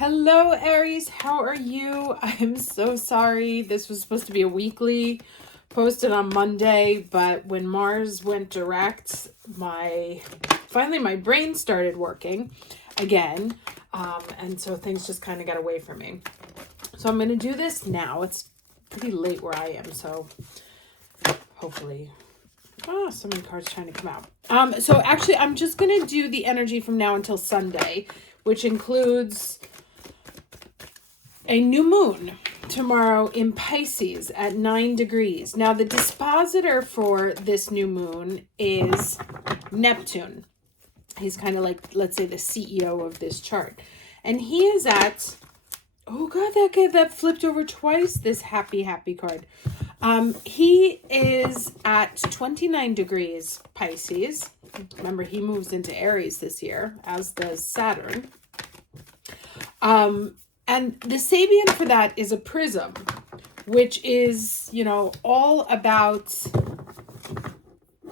Hello, Aries. How are you? I'm so sorry. This was supposed to be a weekly, posted on Monday, but when Mars went direct, finally my brain started working again, and so things just kind of got away from me. So I'm going to do this now. It's pretty late where I am, so hopefully... Oh, so many cards trying to come out. So actually, I'm just going to do the energy from now until Sunday, which includes a new moon tomorrow in Pisces at 9 degrees. Now, the dispositor for this new moon is Neptune. He's kind of like, let's say, the CEO of this chart. And he is at, oh God, that flipped over twice, this happy card. He is at 29 degrees Pisces. Remember, he moves into Aries this year, as does Saturn. And the Sabian for that is a prism, which is, all about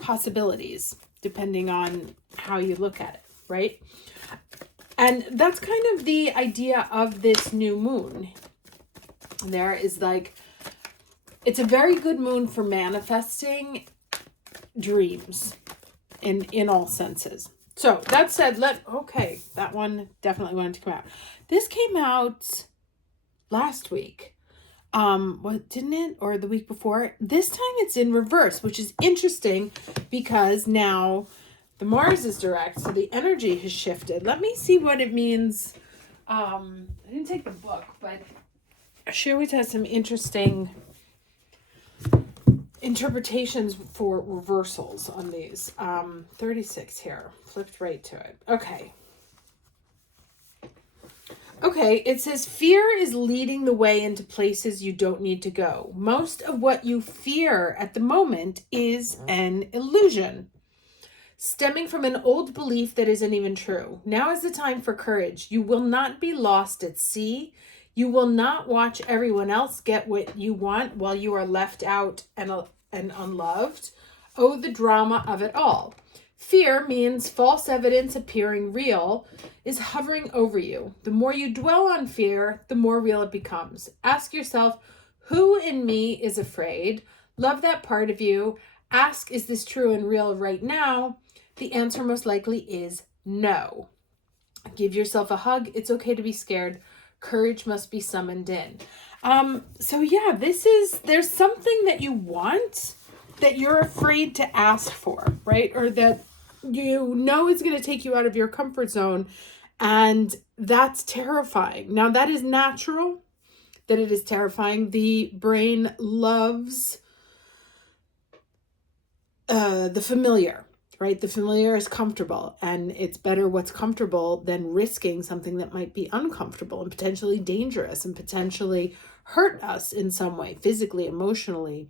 possibilities, depending on how you look at it, right? And that's kind of the idea of this new moon. There is like, it's a very good moon for manifesting dreams in all senses. So that said, okay, that one definitely wanted to come out. This came out last week. What, didn't it? Or the week before? This time it's in reverse, which is interesting because now the Mars is direct, so the energy has shifted. Let me see what it means. I didn't take the book, but she always has some interesting interpretations for reversals on these. 36 here. Flipped right to it. Okay, it says, fear is leading the way into places you don't need to go. Most of what you fear at the moment is an illusion, stemming from an old belief that isn't even true. Now is the time for courage. You will not be lost at sea. You will not watch everyone else get what you want while you are left out and unloved. Oh, the drama of it all. Fear means false evidence appearing real is hovering over you. The more you dwell on fear, the more real it becomes. Ask yourself, who in me is afraid? Love that part of you. Ask, is this true and real right now? The answer most likely is no. Give yourself a hug. It's okay to be scared. Courage must be summoned in. So yeah, there's something that you want that you're afraid to ask for, right? Or that is going to take you out of your comfort zone. And that's terrifying. Now, that is natural, that it is terrifying. The brain loves the familiar, right? The familiar is comfortable, and it's better what's comfortable than risking something that might be uncomfortable and potentially dangerous and potentially hurt us in some way, physically, emotionally,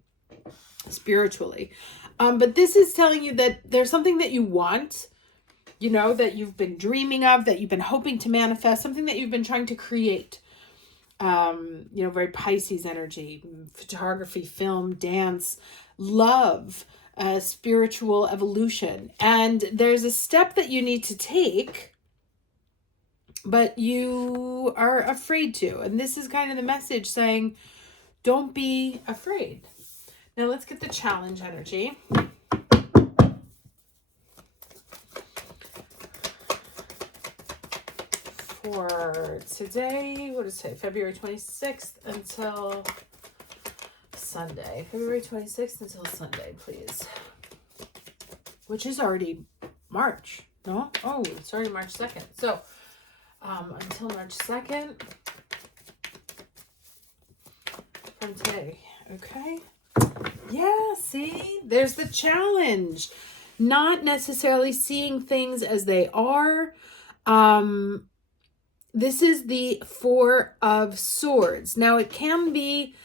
spiritually. But this is telling you that there's something that you want, that you've been dreaming of, that you've been hoping to manifest, something that you've been trying to create. Very Pisces energy, photography, film, dance, love, spiritual evolution. And there's a step that you need to take, but you are afraid to. And this is kind of the message saying, don't be afraid. Now let's get the challenge energy. For today, what is it? February 26th until Sunday. February 26th until Sunday, please. Which is already March, no? Oh, it's already March 2nd. So, until March 2nd from today, okay? Yeah, see? There's the challenge. Not necessarily seeing things as they are. This is the Four of Swords. Now, it can be,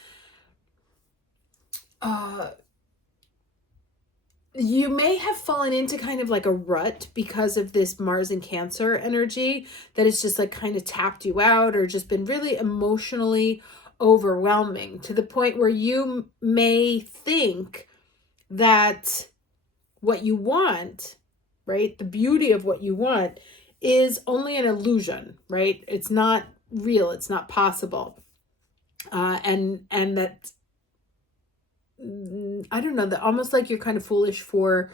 you may have fallen into kind of like a rut because of this Mars and Cancer energy that has just like kind of tapped you out or just been really emotionally overwhelming to the point where you may think that what you want, right, the beauty of what you want is only an illusion, right? It's not real. It's not possible. And that, I don't know, that almost like you're kind of foolish for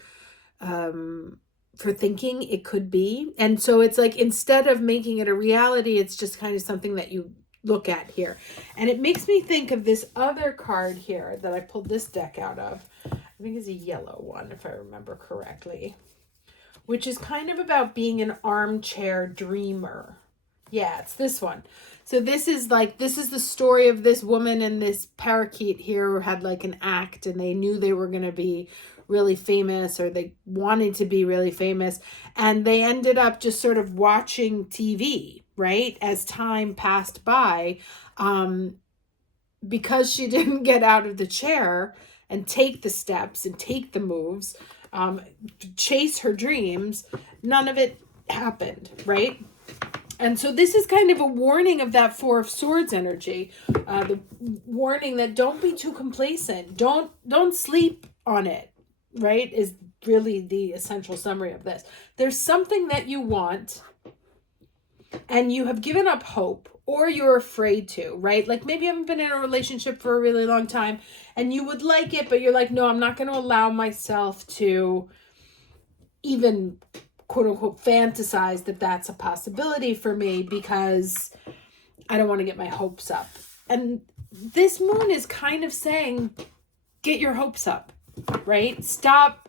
thinking it could be. And so it's like, instead of making it a reality, it's just kind of something that you look at here. And it makes me think of this other card here that I pulled this deck out of. I think it's a yellow one, if I remember correctly, which is kind of about being an armchair dreamer. Yeah, it's this one. So this is the story of this woman and this parakeet here who had like an act, and they knew they were going to be really famous, or they wanted to be really famous. And they ended up just sort of watching TV, right? As time passed by, because she didn't get out of the chair and take the steps and take the moves, chase her dreams, none of it happened, right? And so this is kind of a warning of that Four of Swords energy, the warning that don't be too complacent, don't sleep on it, right? Is really the essential summary of this. There's something that you want, and you have given up hope, or you're afraid to, right? Like maybe you haven't been in a relationship for a really long time, and you would like it, but you're like, no, I'm not going to allow myself to even quote unquote fantasize that that's a possibility for me, because I don't want to get my hopes up. And this moon is kind of saying, get your hopes up, right? Stop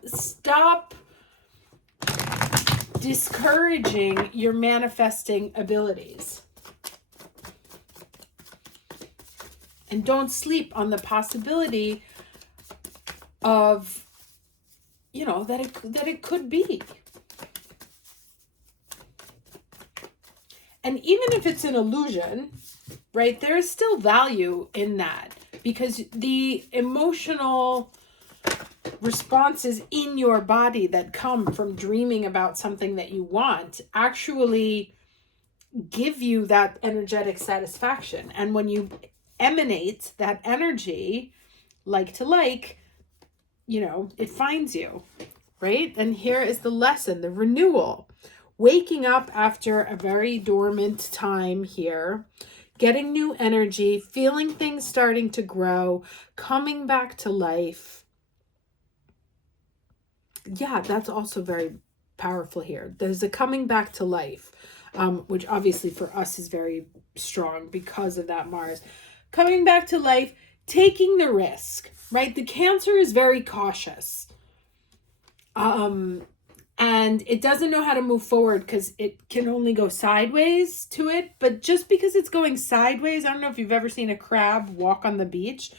discouraging your manifesting abilities. And don't sleep on the possibility of, that it could be. And even if it's an illusion, right, there is still value in that, because the emotional responses in your body that come from dreaming about something that you want actually give you that energetic satisfaction. And when you emanate that energy, like to like, it finds you, right? And here is the lesson, the renewal. Waking up after a very dormant time here, getting new energy, feeling things starting to grow, coming back to life. Yeah, that's also very powerful here. There's a coming back to life, which obviously for us is very strong because of that Mars. Coming back to life, taking the risk, right? The Cancer is very cautious. And it doesn't know how to move forward because it can only go sideways to it. But just because it's going sideways, I don't know if you've ever seen a crab walk on the beach.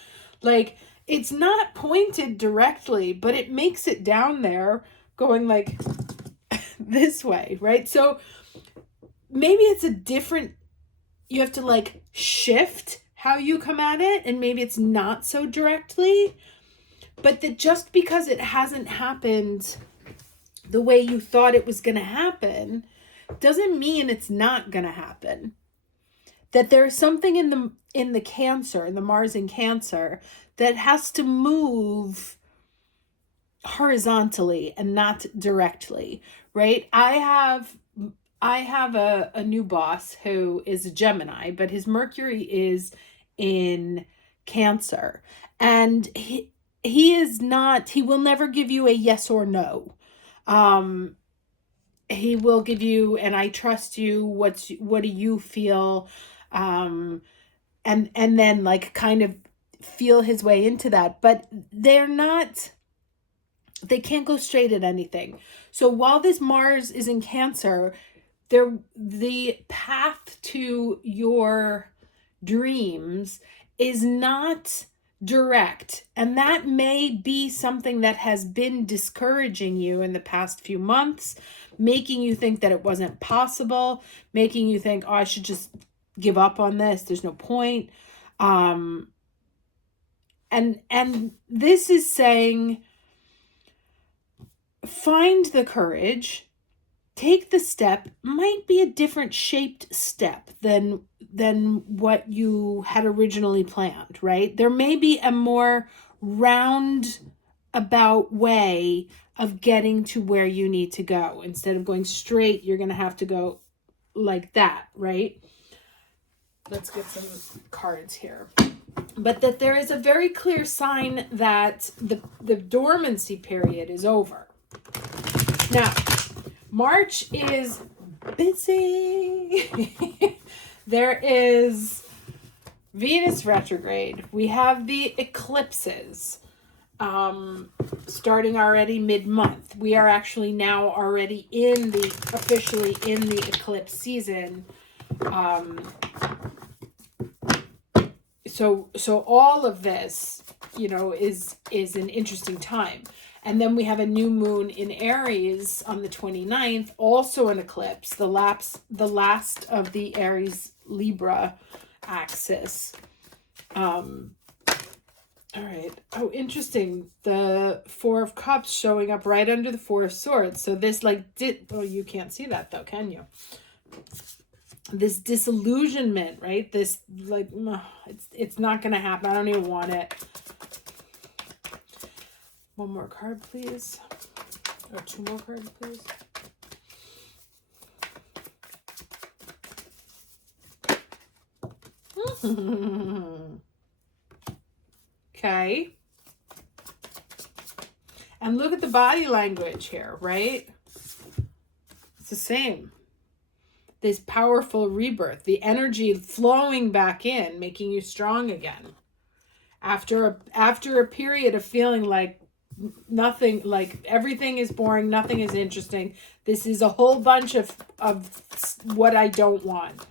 Like, it's not pointed directly, but it makes it down there going like this way, right? So maybe it's a different, you have to like shift how you come at it, and maybe it's not so directly. But that just because it hasn't happened the way you thought it was going to happen doesn't mean it's not going to happen. That there's something in the Cancer, in the Mars in Cancer, that has to move horizontally and not directly, right? I have a new boss who is a Gemini, but his Mercury is in Cancer, and he will never give you a yes or no. He will give you, and I trust you, what do you feel, and then like kind of feel his way into that. But they can't go straight at anything. So while this Mars is in Cancer, the path to your dreams is not direct, and that may be something that has been discouraging you in the past few months, making you think that it wasn't possible, making you think, oh, I should just give up on this, there's no point. And this is saying, find the courage, take the step. Might be a different shaped step than what you had originally planned, right? There may be a more roundabout way of getting to where you need to go. Instead of going straight, you're going to have to go like that, right? Let's get some cards here. But that there is a very clear sign that the dormancy period is over. Now, March is busy. There is Venus retrograde. We have the eclipses starting already mid-month. We are actually now already officially in the eclipse season. So all of this, you know, is an interesting time. And then we have a new moon in Aries on the 29th, also an eclipse, the last of the Aries Libra axis. All right. Oh, interesting. The Four of Cups showing up right under the Four of Swords. So this you can't see that though, can you? This disillusionment, right? This it's not going to happen. I don't even want it. One more card, please. Or two more cards, please. Okay. And look at the body language here, right? It's the same. This powerful rebirth, the energy flowing back in, making you strong again. After a period of feeling like nothing, like everything is boring, nothing is interesting. This is a whole bunch of what I don't want.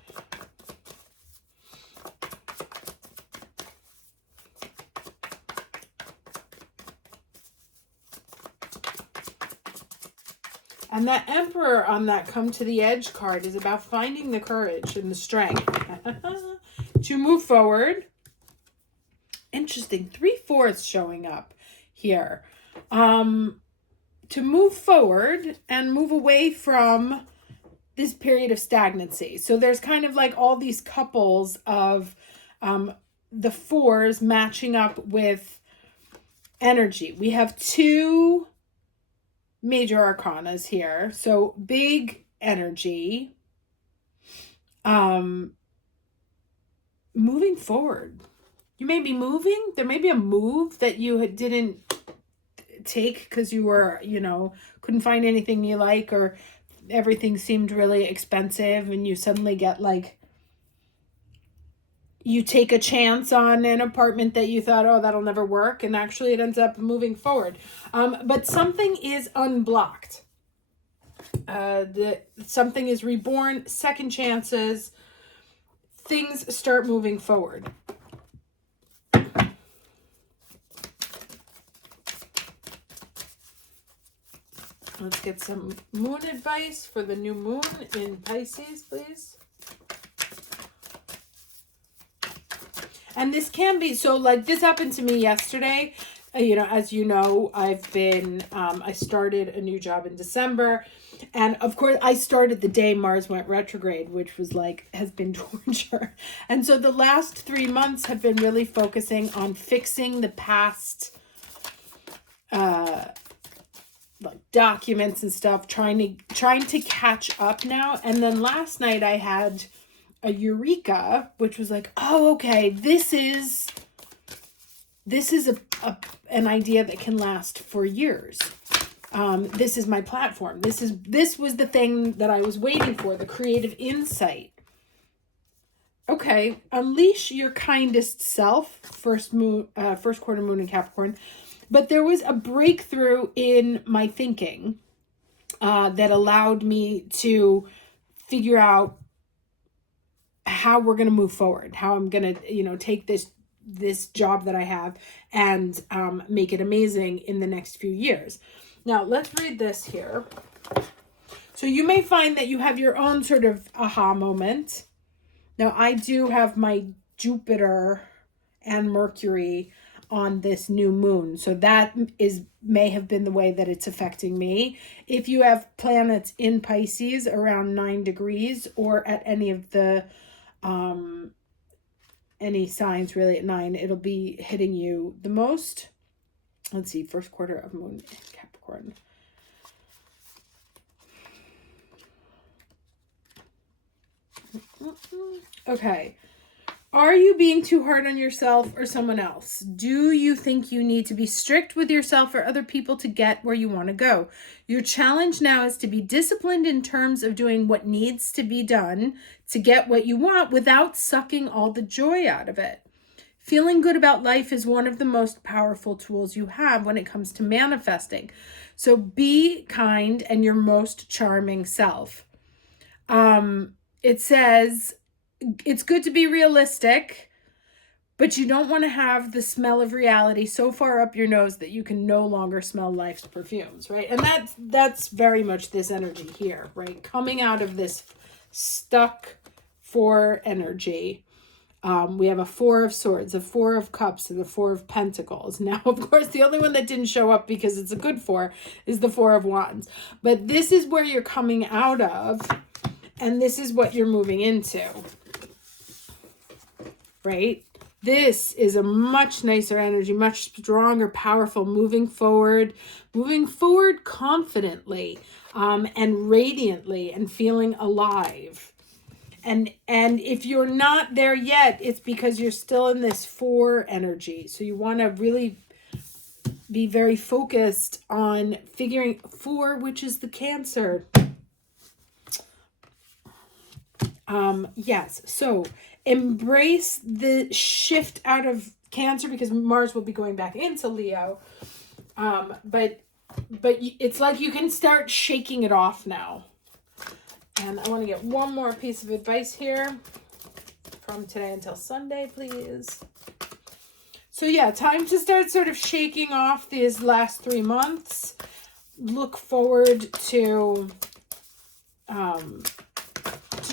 And that Emperor on that Come to the Edge card is about finding the courage and the strength to move forward. Interesting. 3/4 showing up here. To move forward and move away from this period of stagnancy. So there's kind of like all these couples of the fours matching up with energy. We have two major arcanas here. So big energy. Moving forward. You may be moving. There may be a move that you didn't take because you were, you know, couldn't find anything you like, or everything seemed really expensive, and you suddenly get like, you take a chance on an apartment that you thought, oh, that'll never work, and actually it ends up moving forward. But something is unblocked. Something is reborn, second chances, things start moving forward. Let's get some moon advice for the new moon in Pisces, please. And this can be, so like this happened to me yesterday. You know, as you know, I've been, I started a new job in December. And of course, I started the day Mars went retrograde, which was like, has been torture. And so the last 3 months have been really focusing on fixing the past, like documents and stuff, trying to catch up now. And then last night I had a eureka, which was like, oh, okay, this is an idea that can last for years. This is my platform. This was the thing that I was waiting for, the creative insight. Okay, unleash your kindest self, first quarter moon in Capricorn. But there was a breakthrough in my thinking that allowed me to figure out how we're going to move forward, how I'm going to, you know, take this job that I have and make it amazing in the next few years. Now, let's read this here. So you may find that you have your own sort of aha moment. Now, I do have my Jupiter and Mercury on this new moon. So that may have been the way that it's affecting me. If you have planets in Pisces around 9 degrees or at any of the any signs really at 9, it'll be hitting you the most. Let's see, first quarter of moon in Capricorn. Okay. Are you being too hard on yourself or someone else? Do you think you need to be strict with yourself or other people to get where you want to go? Your challenge now is to be disciplined in terms of doing what needs to be done to get what you want without sucking all the joy out of it. Feeling good about life is one of the most powerful tools you have when it comes to manifesting. So be kind and your most charming self. It says, it's good to be realistic, but you don't want to have the smell of reality so far up your nose that you can no longer smell life's perfumes, right? And that's very much this energy here, right? Coming out of this stuck 4 energy. We have a 4 of Swords, a 4 of Cups, and a 4 of Pentacles. Now, of course, the only one that didn't show up because it's a good 4 is the 4 of Wands. But this is where you're coming out of, and this is what you're moving into. Right? This is a much nicer energy, much stronger, powerful, moving forward confidently, and radiantly, and feeling alive. And if you're not there yet, it's because you're still in this 4 energy. So you want to really be very focused on figuring 4, which is the Cancer. Yes. So embrace the shift out of Cancer because Mars will be going back into Leo. But it's like you can start shaking it off now. And I want to get one more piece of advice here from today until Sunday, please. So yeah, time to start sort of shaking off these last 3 months. Look forward to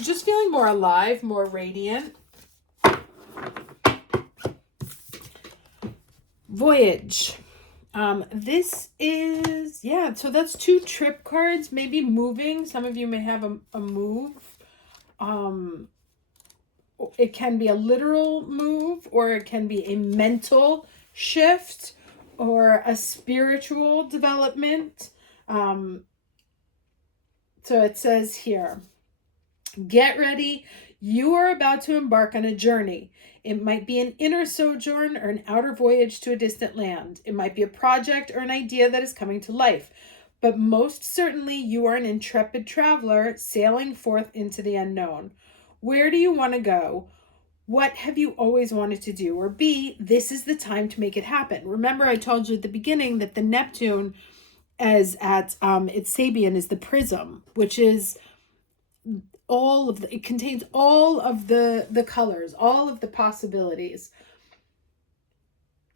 just feeling more alive, more radiant. Voyage. This is, yeah, so that's 2 trip cards, maybe moving. Some of you may have a move. It can be a literal move, or it can be a mental shift, or a spiritual development. So it says here, get ready. You are about to embark on a journey. It might be an inner sojourn or an outer voyage to a distant land. It might be a project or an idea that is coming to life. But most certainly you are an intrepid traveler sailing forth into the unknown. Where do you want to go? What have you always wanted to do? Or B, this is the time to make it happen. Remember, I told you at the beginning that the Neptune as at its Sabian is the prism, which is it contains all of the colors, all of the possibilities.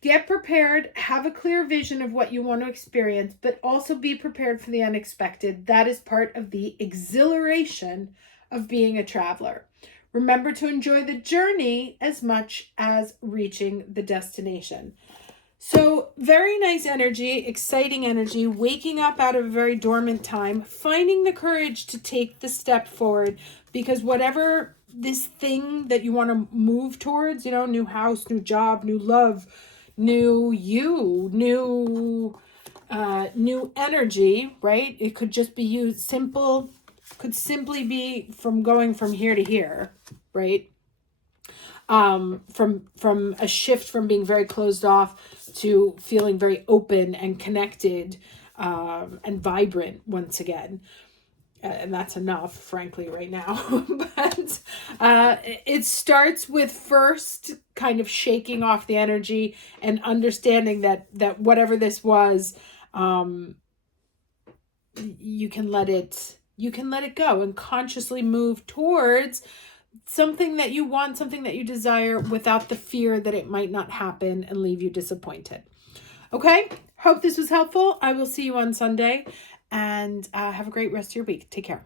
Get prepared, have a clear vision of what you want to experience, but also be prepared for the unexpected. That is part of the exhilaration of being a traveler. Remember to enjoy the journey as much as reaching the destination. So very nice energy, exciting energy, waking up out of a very dormant time, finding the courage to take the step forward, because whatever this thing that you want to move towards, new house, new job, new love, new you, new energy, right? It could just be you, could simply be from going from here to here, right? From a shift from being very closed off to feeling very open and connected, and vibrant once again. And that's enough, frankly, right now. But it starts with first kind of shaking off the energy and understanding that whatever this was, you can let it go and consciously move towards something that you want, something that you desire, without the fear that it might not happen and leave you disappointed. Okay, hope this was helpful. I will see you on Sunday, and have a great rest of your week. Take care.